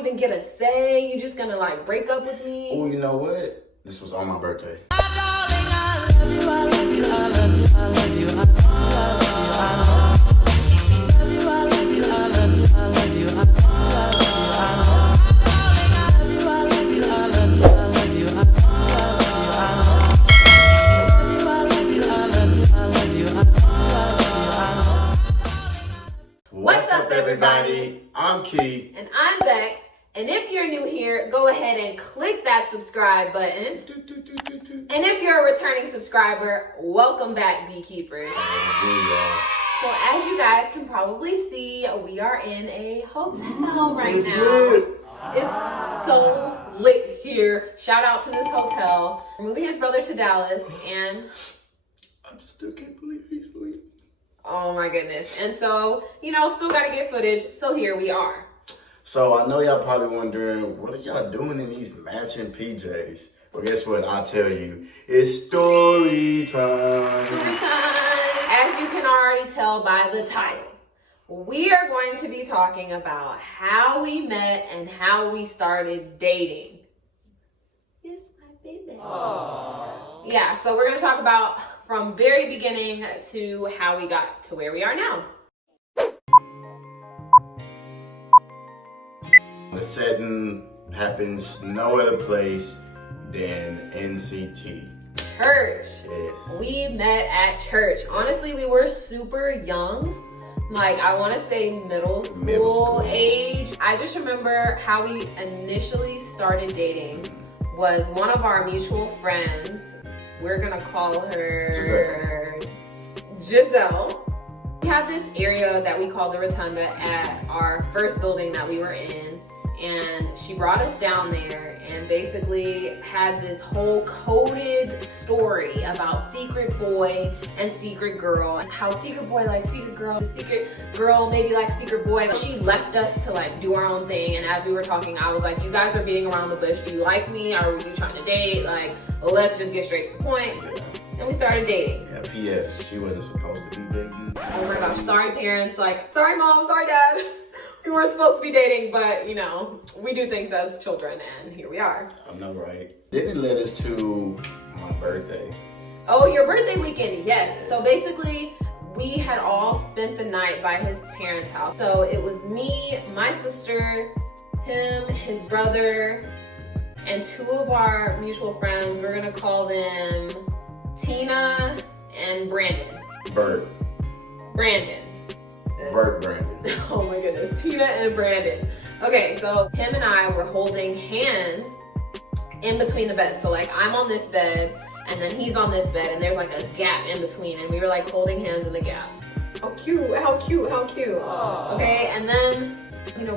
even get a say. You just gonna like break up with me? Oh, you know what? This was on my birthday. What's up, everybody? I'm Key. And I'm Bex. And if you're new here, go ahead and click that subscribe button. And if you're a returning subscriber, welcome back, beekeepers. So as you guys can probably see, we are in a hotel right now. It's so lit here. Shout out to this hotel. We're moving his brother to Dallas, and I just still can't believe he's leaving. oh my goodness. And so, still gotta get footage. So here we are. So I know y'all probably wondering, what are y'all doing in these matching PJs? Well, guess what? I'll tell you. It's story time. Story time. As you can already tell by the title, we are going to be talking about how we met and how we started dating. Yes, my baby. Aww. Yeah, so we're going to talk about from very beginning to how we got to where we are now. The setting happens no other place than NCT. Church. Yes. We met at church. Honestly, we were super young. Like, I want to say middle school age. I just remember how we initially started dating was one of our mutual friends. We're going to call her Giselle. We have this area that we call the Rotunda at our first building that we were in. And she brought us down there and basically had this whole coded story about secret boy and secret girl, and how secret boy likes secret girl, the secret girl maybe like secret boy. She left us to like do our own thing, and as we were talking, I was like, you guys are beating around the bush. Do you like me, or were you trying to date? Like, let's just get straight to the point. And we started dating. Yeah, P.S. She wasn't supposed to be dating. Oh my gosh, sorry parents, like, sorry mom, sorry dad. We weren't supposed to be dating, but we do things as children, and here we are. I know, right? Then it led us to my birthday. Oh, your birthday weekend, yes. So basically, we had all spent the night by his parents' house. So it was me, my sister, him, his brother, and two of our mutual friends. We're gonna call them Tina and Brandon. Bert. Brandon. Oh my goodness, Tina and Brandon. Okay, so him and I were holding hands in between the beds. So like I'm on this bed and then he's on this bed and there's like a gap in between, and we were like holding hands in the gap. How cute, how cute, how cute. Aww. Okay, and then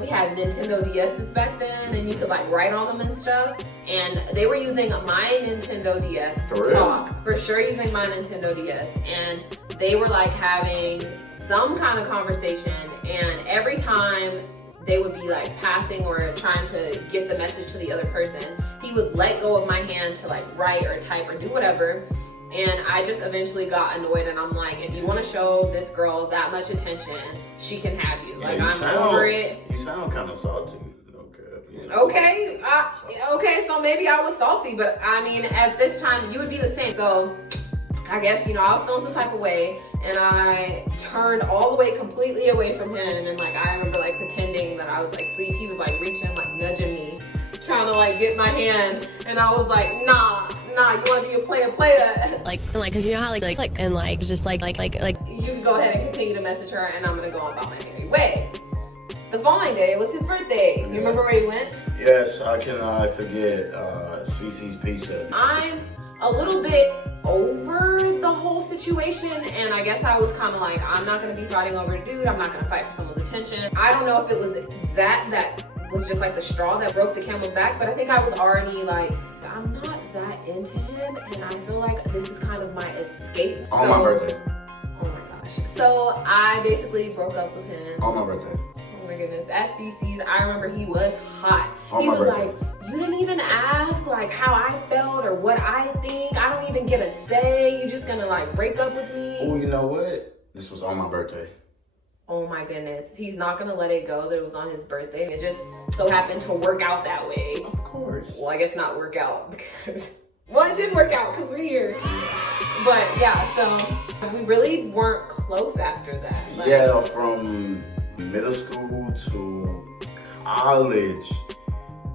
we had Nintendo DS's back then, and you could like write on them and stuff. And they were using my Nintendo DS to talk. For sure using my Nintendo DS. And they were like having some kind of conversation, and every time they would be like passing or trying to get the message to the other person, he would let go of my hand to like write or type or do whatever. And I just eventually got annoyed, and I'm like, if you want to show this girl that much attention, she can have you. Like, I'm over it. You sound kind of salty. Okay, okay, so maybe I was salty, but I mean, at this time, you would be the same. So I guess, I was feeling some type of way, and I turned all the way completely away from him. And then like, I remember like pretending that I was like asleep. He was like reaching, like nudging me, trying to like get my hand. And I was like, nah, you wanna be a player. Like, cause you know how like, and like, just like. You can go ahead and continue to message her, and I'm gonna go about my merry way. The following day, it was his birthday. You remember where he went? Yes, I cannot forget Cece's Pizza. I'm a little bit over the whole situation, and I guess I was kind of like, I'm not gonna be fighting over a dude. I'm not gonna fight for someone's attention. I don't know if it was that was just like the straw that broke the camel's back, but I think I was already like, I'm not that into him, and I feel like this is kind of my escape. On my birthday. Oh my gosh. So I basically broke up with him. On my birthday. Oh my goodness, at CC's, I remember he was hot. He was like, you didn't even ask like how I felt or what I think. I don't even get a say. You just gonna like break up with me? Oh, you know what? This was on my birthday. Oh my goodness. He's not gonna let it go that it was on his birthday. It just so happened to work out that way. Of course. Well, I guess not work out because, well, it did work out because we're here. But yeah, so we really weren't close after that. Like, yeah, from middle school to college,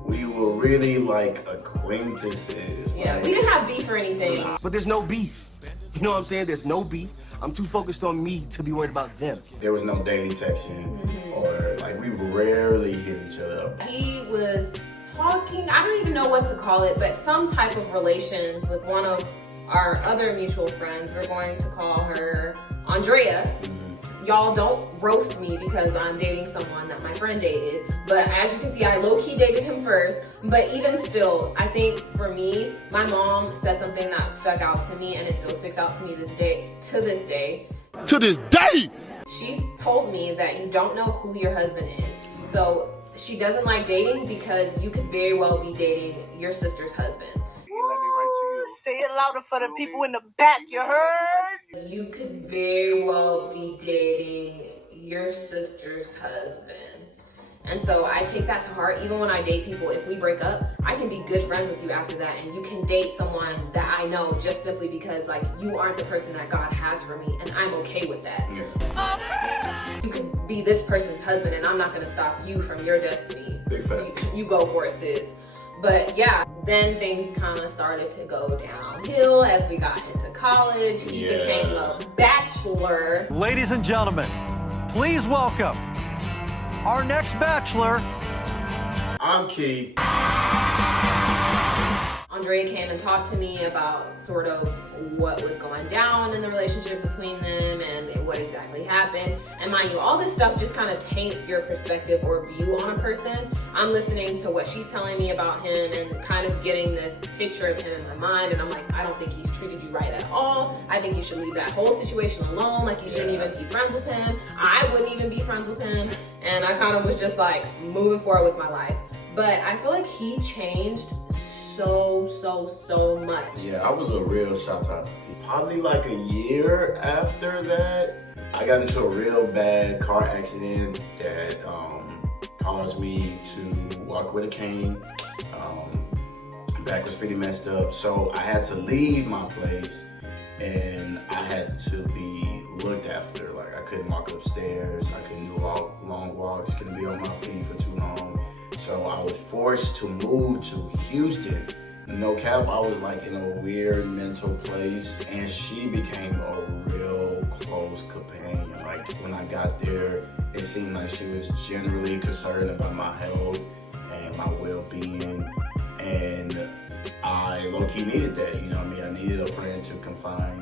we were really like acquaintances. Yeah, like, we didn't have beef or anything. But there's no beef. You know what I'm saying? There's no beef. I'm too focused on me to be worried about them. There was no daily texting, or like we rarely hit each other up. He was talking, I don't even know what to call it, but some type of relations with one of our other mutual friends. We're going to call her Andrea. Y'all don't roast me because I'm dating someone that my friend dated. But as you can see, I low-key dated him first. But even still, I think for me, my mom said something that stuck out to me, and it still sticks out to me this day. To this day. She's told me that you don't know who your husband is. So she doesn't like dating because you could very well be dating your sister's husband. Say it louder for the people in the back, you heard? You could very well be dating your sister's husband. And so I take that to heart. Even when I date people, if we break up, I can be good friends with you after that, and you can date someone that I know just simply because like you aren't the person that God has for me, and I'm okay with that. Yeah. You could be this person's husband, and I'm not gonna stop you from your destiny. Big fact. You go for it, sis. But yeah, then things kind of started to go downhill as we got into college. He became a bachelor. Ladies and gentlemen, please welcome our next bachelor. I'm Key. Andrea came and talked to me about sort of what was going down in the relationship between them and what exactly happened. And mind you, all this stuff just kind of taints your perspective or view on a person. I'm listening to what she's telling me about him and kind of getting this picture of him in my mind. And I'm like, I don't think he's treated you right at all. I think you should leave that whole situation alone. Like you shouldn't even be friends with him. I wouldn't even be friends with him. And I kind of was just like moving forward with my life. But I feel like he changed so much. Yeah, I was a real shout out. Probably like a year after that, I got into a real bad car accident that caused me to walk with a cane. Back was pretty messed up, so I had to leave my place and I had to be looked after. Like I couldn't walk upstairs, I couldn't do long walks, couldn't be on my feet for too long. So I was forced to move to Houston. No cap, I was like in a weird mental place, and she became a real close companion. Like when I got there, it seemed like she was generally concerned about my health and my well-being, and I low-key needed that, you know what I mean? I needed a friend to confide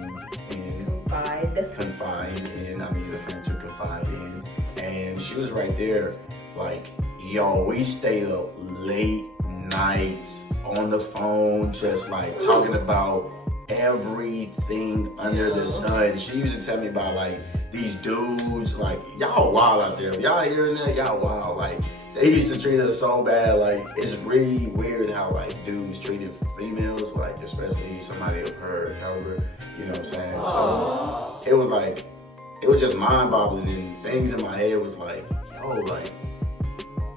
in. I needed a friend to confide in, and she was right there. Like, yo, we stayed up late nights on the phone, just like talking about everything under the sun. She used to tell me about like these dudes, like y'all wild out there. Y'all hearing that? Y'all wild. Like they used to treat us so bad. Like it's really weird how like dudes treated females, like especially somebody of her caliber. You know what I'm saying? So it was like, it was just mind-boggling, and things in my head was like, yo, like,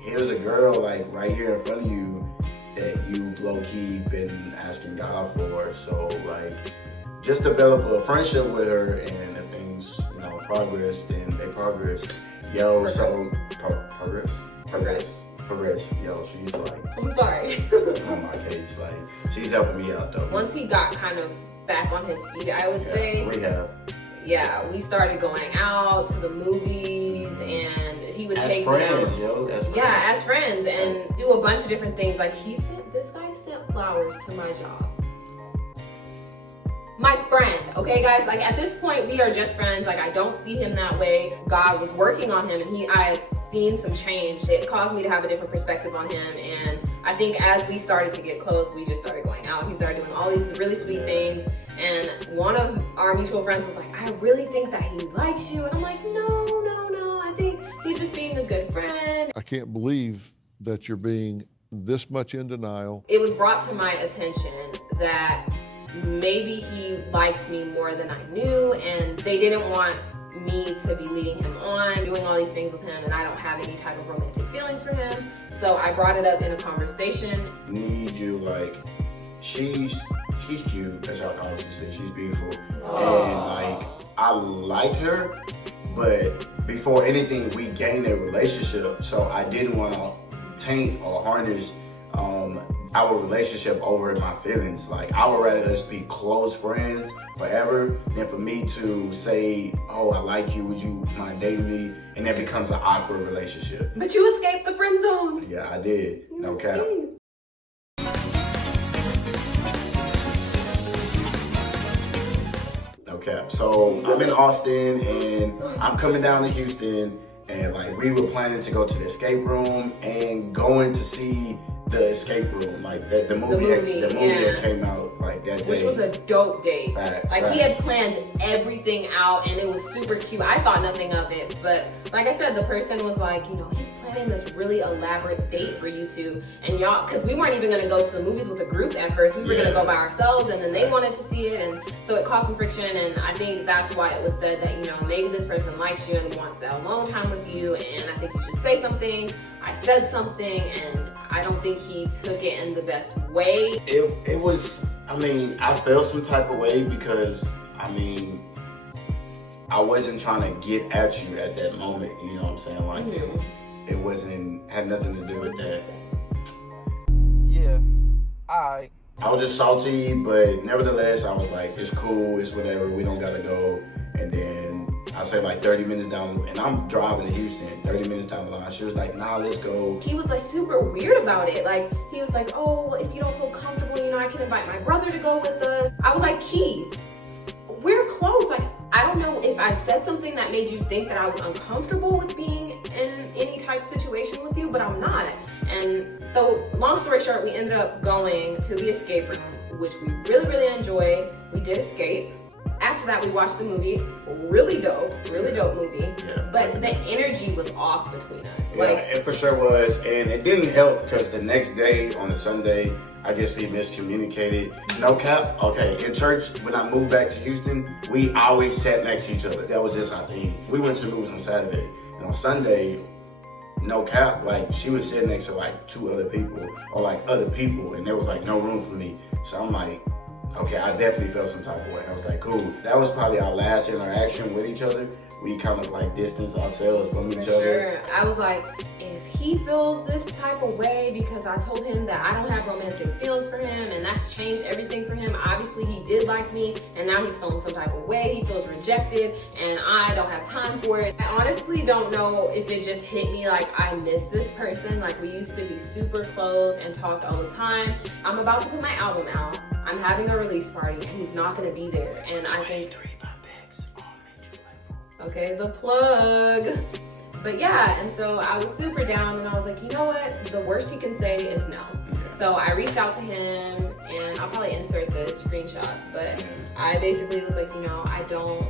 here's a girl like right here in front of you that you low-key been asking God for. So like just develop a friendship with her, and if things, you know, progress, then they progress. Yo, so progress. Yo, she's like, I'm sorry. on my case, like she's helping me out though. Once he got kind of back on his feet, I would say. Rehab. Yeah, we started going out to the movies, and he would take friends, me yo, as friends. Yeah, as friends, and do a bunch of different things. Like this guy sent flowers to my job. My friend, okay guys, like at this point we are just friends. Like I don't see him that way. God was working on him, and I had seen some change. It caused me to have a different perspective on him, and I think as we started to get close, we just started going out. He started doing all these really sweet things, and one of our mutual friends was like, I really think that he likes you, and I'm like, no, I think he's just being a good friend. I can't believe that you're being this much in denial. It was brought to my attention that maybe he liked me more than I knew, and they didn't want me to be leading him on, doing all these things with him, and I don't have any type of romantic feelings for him. So I brought it up in a conversation. Need you, like, she's cute, as y'all can obviously see, she's beautiful. And like, I like her, but before anything, we gained a relationship. So I didn't want to taint or harness our relationship over my feelings. Like, I would rather us be close friends forever than for me to say, oh, I like you, would you mind dating me? And that becomes an awkward relationship. But you escaped the friend zone. Yeah, I did. No cap. No cap. So I'm in Austin and I'm coming down to Houston, and like, we were planning to go to the escape room and going to see the escape room, like the movie that came out like that day. Which was a dope date. Facts, like, he had planned everything out and it was super cute. I thought nothing of it, but like I said, the person was like, you know, he's planning this really elaborate date for you two, and y'all, because we weren't even gonna go to the movies with a group at first. We were gonna go by ourselves, and then they wanted to see it, and so it caused some friction. And I think that's why it was said that, you know, maybe this person likes you and wants that alone time with you, and I think you should say something. I said something, and I don't think he took it in the best way. It was, I mean, I felt some type of way because, I mean, I wasn't trying to get at you at that moment, you know what I'm saying? Like, it wasn't, had nothing to do with that. Yeah, alright. I was just salty, but nevertheless, I was like, it's cool, it's whatever, we don't gotta go. And then I say like 30 minutes down, and I'm driving to Houston, 30 minutes down the line. She was like, nah, let's go. He was like super weird about it. Like, he was like, oh, if you don't feel comfortable, you know, I can invite my brother to go with us. I was like, Key, we're close. Like, I don't know if I said something that made you think that I was uncomfortable with being in any type of situation with you, but I'm not. And so, long story short, we ended up going to the escape room, which we really, really enjoyed. We did escape. After that, we watched the movie. Really dope movie. Yeah. But the energy was off between us. Yeah, Like, it for sure was. And it didn't help because the next day, on the Sunday, I guess we miscommunicated. No cap. Okay, in church, when I moved back to Houston, we always sat next to each other. That was just our thing. We went to the movies on Saturday. And on Sunday, no cap, like, she was sitting next to like two other people, or like other people, and there was like no room for me. So I'm like, okay, I definitely felt some type of way. I was like, cool. That was probably our last interaction with each other. We kind of like distanced ourselves from each other. I was like, if he feels this type of way because I told him that I don't have romantic feelings for him, and that's changed everything for him. Obviously, he did like me, and now he's feeling some type of way. He feels rejected, and I don't have time for it. I honestly don't know if it just hit me like I miss this person. Like, we used to be super close and talked all the time. I'm about to put my album out. I'm having a release party, and he's not gonna be there. And I think, okay, the plug. But yeah, and so I was super down, and I was like, you know what? The worst he can say is no. So I reached out to him, and I'll probably insert the screenshots, but I basically was like, you know, I don't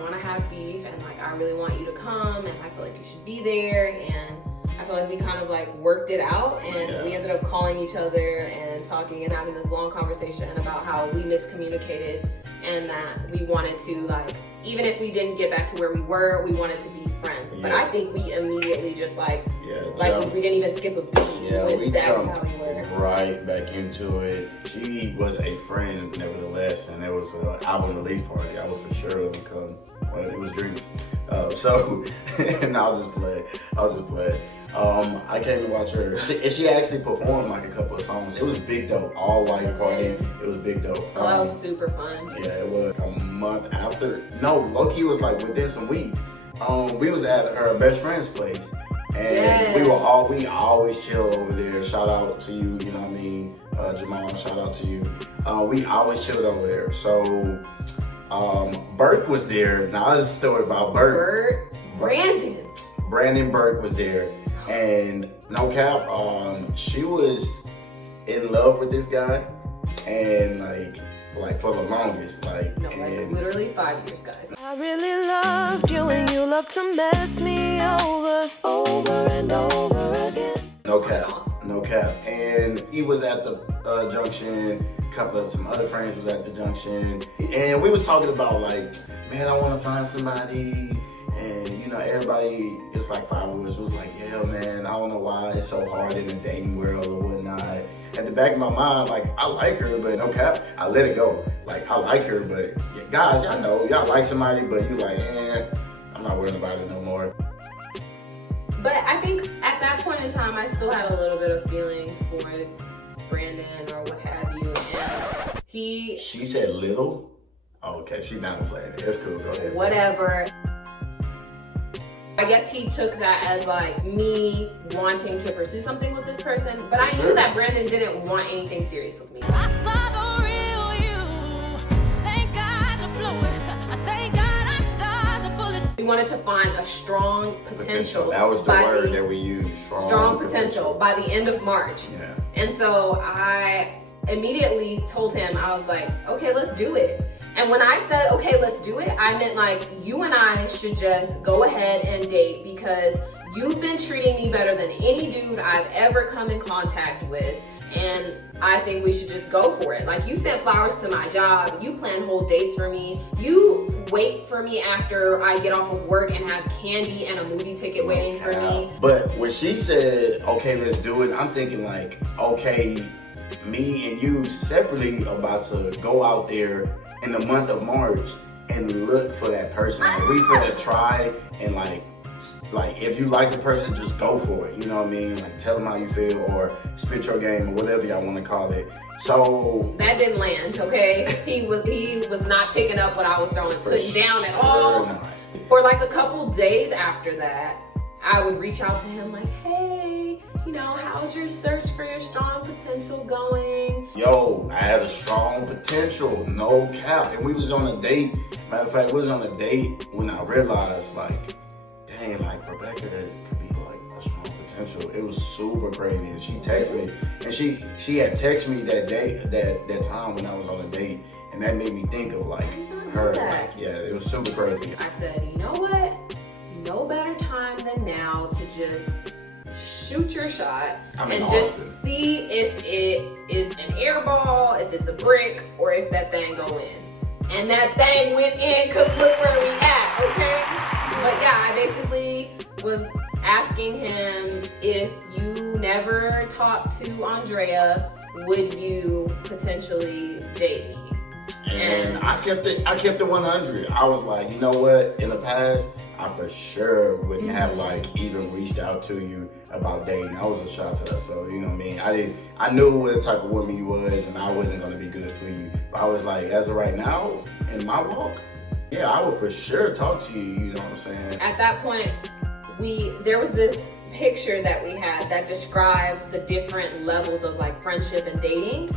want to have beef, and like, I really want you to come, and I feel like you should be there. And I feel like we kind of like worked it out, and we ended up calling each other and talking and having this long conversation about how we miscommunicated, and that we wanted to, like, even if we didn't get back to where we were, we wanted to be friends. But I think we immediately just like we didn't even skip a beat. Yeah, we jumped how we were. right back into it. She was a friend, nevertheless, and there was an album release party. I was for sure going to come. Well, it was dreams. And I'll just play. I came to watch her. She actually performed like a couple of songs. It was big dope. All white party. It was big dope. Oh, that was super fun. Yeah, it was a month after. No, Loki was like within some weeks. We was at her best friend's place, and we always chill over there. Shout out to you, you know what I mean, Jamal. Shout out to you. We always chilled over there. So Burke was there. Now this is a story about Burke. Brandon Burke was there, and no cap, she was in love with this guy, and like for the longest, literally 5 years, guys. I really loved you and you loved to mess me over and over again. No cap. And he was at the junction. Some other friends was at the junction, and we was talking about like, man, I want to find somebody And you know, everybody, it's like 5 of us was like, yeah, man, I don't know why it's so hard in the dating world or whatnot. At the back of my mind, like, I like her, but no cap, I let it go. Like, I like her, but yeah, guys, y'all know, y'all like somebody, but you like, I'm not worrying about it no more. But I think at that point in time, I still had a little bit of feelings for Brandon or what have you. And She said little? Oh, okay, she downplaying it. That's cool, go ahead. Whatever. I guess he took that as like me wanting to pursue something with this person, but I knew that Brandon didn't want anything serious with me. I saw the real you. Thank God you blew it. Thank God I dodged a bullet. We wanted to find a strong potential. That was the word that we used. Strong potential by the end of March. Yeah. And so I immediately told him, I was like, okay, let's do it. And when I said, okay, let's do it, I meant like, you and I should just go ahead and date because you've been treating me better than any dude I've ever come in contact with. And I think we should just go for it. Like, you sent flowers to my job. You plan whole dates for me. You wait for me after I get off of work and have candy and a movie ticket waiting for me. But when she said, okay, let's do it, I'm thinking like, okay, me and you separately about to go out there in the month of March and look for that person. Like, we finna try and like if you like the person, just go for it. You know what I mean? Like, tell them how you feel or spit your game or whatever y'all want to call it. So that didn't land, okay? He was not picking up what I was putting down at all. Not. For like a couple days after that, I would reach out to him like, hey, you know, how's your search for your strong potential going? Yo, I had a strong potential, no cap. And we was on a date. Matter of fact, we was on a date when I realized like, dang, like Rebecca could be like a strong potential. It was super crazy. And she texted me, and she had texted me that day, that time when I was on a date, and that made me think of like her. Like, yeah, it was super crazy. I said, you know what? No better time than now to just shoot your shot and just see if it is an air ball, if it's a brick, or if that thing go in. And that thing went in, cause look where we at, okay? But yeah, I basically was asking him, if you never talked to Andrea, would you potentially date me? And I kept it 100. I was like, you know what? In the past, I for sure wouldn't have like even reached out to you about dating. I was a shot to her, so you know what I mean. I knew what type of woman you was, and I wasn't gonna be good for you. But I was like, as of right now, in my walk, yeah, I would for sure talk to you. You know what I'm saying? At that point, there was this picture that we had that described the different levels of like friendship and dating.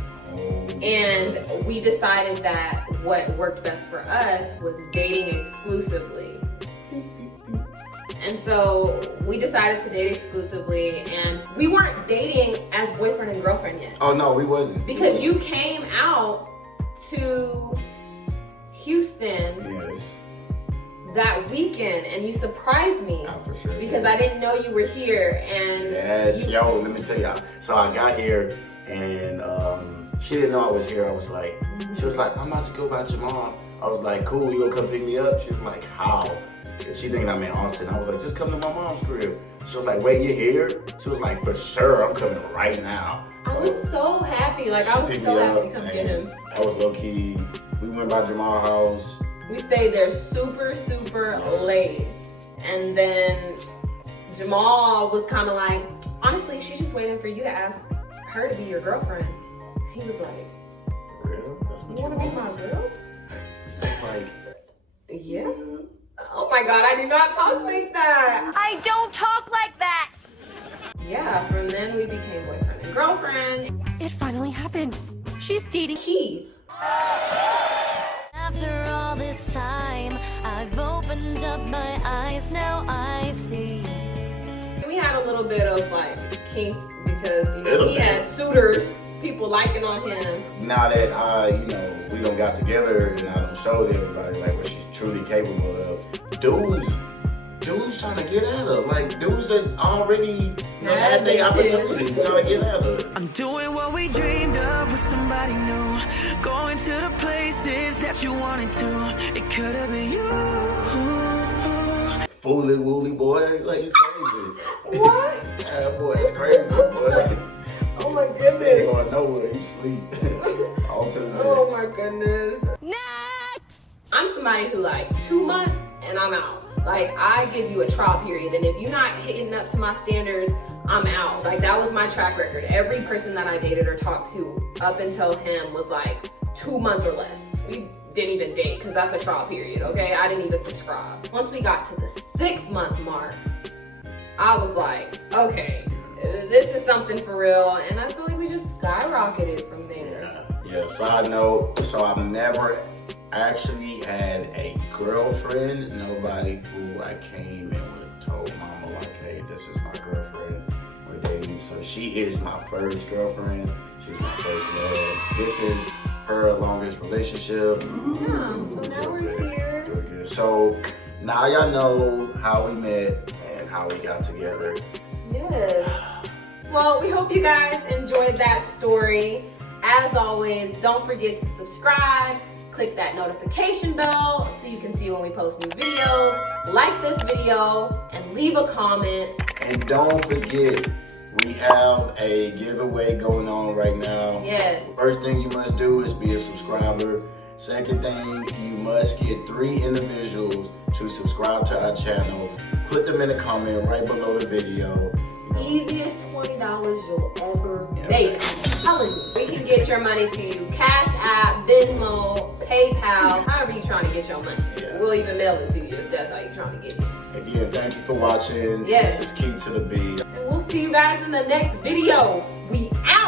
And we decided that what worked best for us was dating exclusively. And so we decided to date exclusively, and we weren't dating as boyfriend and girlfriend yet. Oh no, we wasn't. Because you came out to Houston that weekend and you surprised me. Oh, for sure. Because I didn't know you were here. And yes, yo, let me tell y'all. So I got here and she didn't know I was here. I was like, she was like, I'm about to go by Jamal. I was like, cool, you gonna come pick me up? She was like, how? She thinking I'm in Austin. I was like, just come to my mom's crib. She was like, wait, you're here? She was like, for sure, I'm coming right now. I was so happy. Like, I was so happy to come get him. I was low key. We went by Jamal's house. We stayed there super, super late. And then Jamal was kind of like, honestly, she's just waiting for you to ask her to be your girlfriend. He was like, for real? That's what you want to be my girl? It's like, yeah. Oh my God, I do not talk like that. I don't talk like that. Yeah, from then we became boyfriend and girlfriend. It finally happened. She's dating He. After all this time, I've opened up my eyes, now I see. We had a little bit of like kinks because, you know, he had suitors, people liking on him. Now that you know, we done got together and I done showed everybody like what she's truly capable of. Dudes trying to get at her. Like dudes that already had the opportunity trying to get at her. I'm doing what we dreamed of with somebody new. Going to the places that you wanted to. It could have been you. fooly wooly boy. Like, you crazy. What? Yeah, boy, it's crazy, boy. Oh my You ain't goodness. going nowhere. You sleep. All to the next. Oh my goodness. Next! I'm somebody who like 2 months and I'm out. Like I give you a trial period, and if you're not hitting up to my standards, I'm out. Like that was my track record. Every person that I dated or talked to up until him was like 2 months or less. We didn't even date because that's a trial period, okay? I didn't even subscribe. Once we got to the 6-month mark, I was like, okay, this is something for real, and I feel like we just skyrocketed from there. Yeah, side note, so I've never actually had a girlfriend, nobody who I came and would have told mama like, hey, this is my girlfriend, we're dating. So she is my first girlfriend, she's my first love. This is her longest relationship. Yeah, so now we're here. Doing good. So now y'all know how we met and how we got together. Yes. Well, we hope you guys enjoyed that story. As always, don't forget to subscribe, click that notification bell so you can see when we post new videos, like this video, and leave a comment. And don't forget, we have a giveaway going on right now. Yes. First thing you must do is be a subscriber. Second thing, you must get 3 individuals to subscribe to our channel. Put them in a comment right below the video. Easiest $20 you'll ever make. I'm telling you. We can get your money to you. Cash App, Venmo, PayPal, however you're trying to get your money. Yeah. We'll even mail it to you if that's how you're trying to get it. Again, thank you for watching. Yes. This is Key to the B. And we'll see you guys in the next video. We out.